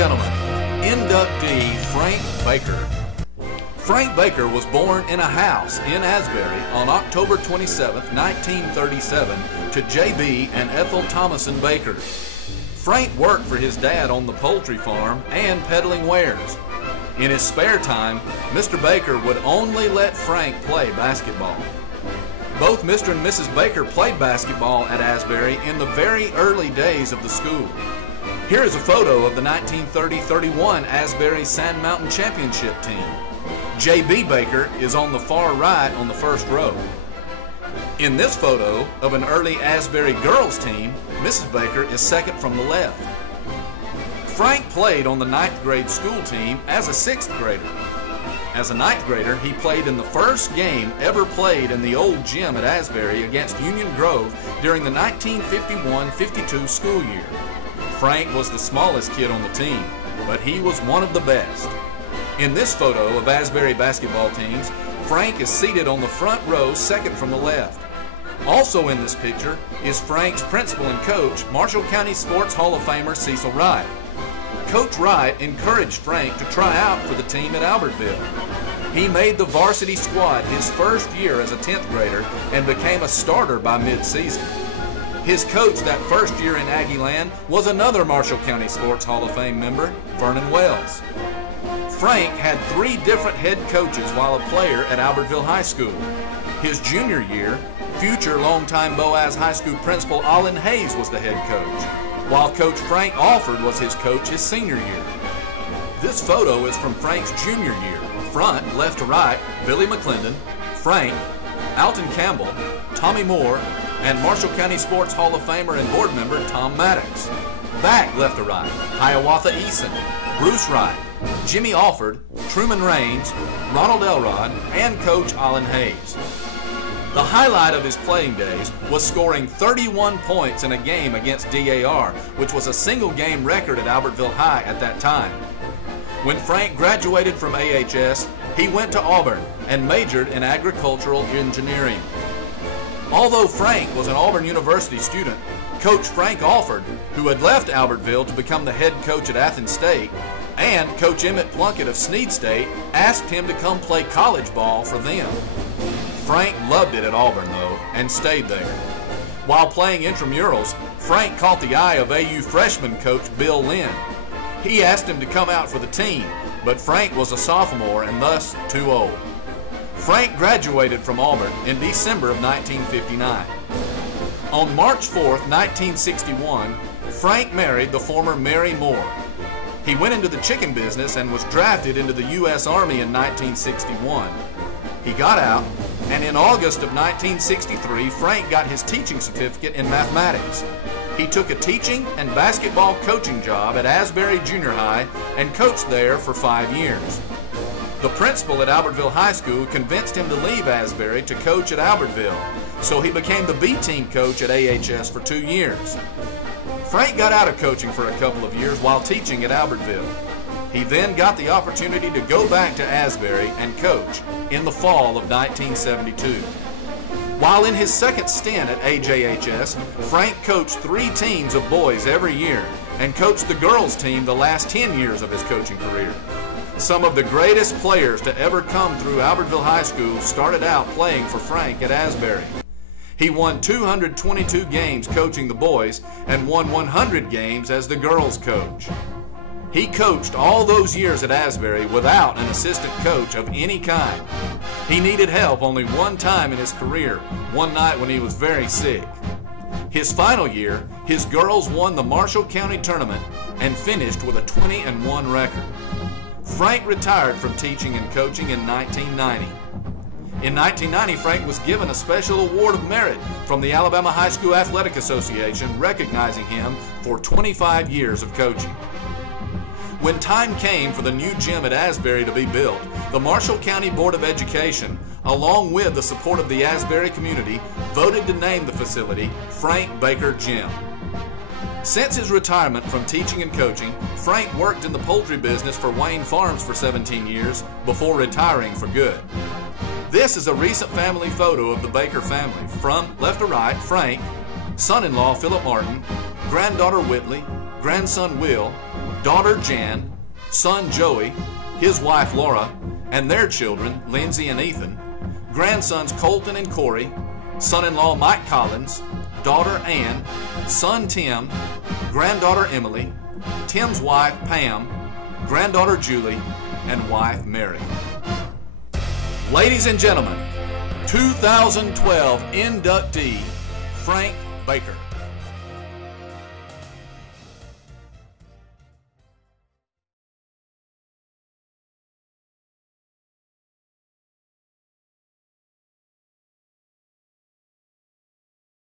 gentlemen, inductee Frank Baker. Frank Baker was born in a house in Asbury on October 27, 1937 to J.B. and Ethel Thomason Baker. Frank worked for his dad on the poultry farm and peddling wares. In his spare time, Mr. Baker would only let Frank play basketball. Both Mr. and Mrs. Baker played basketball at Asbury in the very early days of the school. Here is a photo of the 1930-31 Asbury Sand Mountain Championship team. J.B. Baker is on the far right on the first row. In this photo of an early Asbury girls team, Mrs. Baker is second from the left. Frank played on the 9th grade school team as a 6th grader. As a 9th grader, he played in the first game ever played in the old gym at Asbury against Union Grove during the 1951-52 school year. Frank was the smallest kid on the team, but he was one of the best. In this photo of Asbury basketball teams, Frank is seated on the front row, second from the left. Also in this picture is Frank's principal and coach, Marshall County Sports Hall of Famer Cecil Wright. Coach Wright encouraged Frank to try out for the team at Albertville. He made the varsity squad his first year as a 10th grader and became a starter by mid-season. His coach that first year in Aggieland was another Marshall County Sports Hall of Fame member, Vernon Wells. Frank had 3 different head coaches while a player at Albertville High School. His junior year, future longtime Boaz High School principal Olin Hayes was the head coach, while Coach Frank Alford was his coach his senior year. This photo is from Frank's junior year. Front, left to right, Billy McClendon, Frank, Alton Campbell, Tommy Moore, and Marshall County Sports Hall of Famer and board member Tom Maddox. Back, left to right, Hiawatha Eason, Bruce Wright, Jimmy Alford, Truman Raines, Ronald Elrod, and Coach Olin Hayes. The highlight of his playing days was scoring 31 points in a game against DAR, which was a single game record at Albertville High at that time. When Frank graduated from AHS, he went to Auburn and majored in agricultural engineering. Although Frank was an Auburn University student, Coach Frank Alford, who had left Albertville to become the head coach at Athens State, and Coach Emmett Plunkett of Snead State asked him to come play college ball for them. Frank loved it at Auburn, though, and stayed there. While playing intramurals, Frank caught the eye of AU freshman coach Bill Lynn. He asked him to come out for the team, but Frank was a sophomore and thus too old. Frank graduated from Auburn in December of 1959. On March 4, 1961, Frank married the former Mary Moore. He went into the chicken business and was drafted into the U.S. Army in 1961. He got out, and in August of 1963, Frank got his teaching certificate in mathematics. He took a teaching and basketball coaching job at Asbury Junior High and coached there for 5 years. The principal at Albertville High School convinced him to leave Asbury to coach at Albertville, so he became the B-team coach at AHS for 2 years. Frank got out of coaching for a couple of years while teaching at Albertville. He then got the opportunity to go back to Asbury and coach in the fall of 1972. While in his second stint at AJHS, Frank coached 3 teams of boys every year and coached the girls team the last 10 years of his coaching career. Some of the greatest players to ever come through Albertville High School started out playing for Frank at Asbury. He won 222 games coaching the boys and won 100 games as the girls coach. He coached all those years at Asbury without an assistant coach of any kind. He needed help only one time in his career, one night when he was very sick. His final year, his girls won the Marshall County tournament and finished with a 20-1 record. Frank retired from teaching and coaching in 1990. In 1990, Frank was given a special award of merit from the Alabama High School Athletic Association, recognizing him for 25 years of coaching. When time came for the new gym at Asbury to be built, the Marshall County Board of Education, along with the support of the Asbury community, voted to name the facility Frank Baker Gym. Since his retirement from teaching and coaching, Frank worked in the poultry business for Wayne Farms for 17 years before retiring for good. This is a recent family photo of the Baker family. From left to right, Frank, son-in-law Philip Martin, granddaughter Whitley, grandson Will, daughter Jan, son Joey, his wife Laura, and their children Lindsay and Ethan, grandsons Colton and Corey, son-in-law Mike Collins, daughter Ann, son Tim, granddaughter Emily, Tim's wife Pam, granddaughter Julie, and wife Mary. Ladies and gentlemen, 2012 inductee Frank Baker.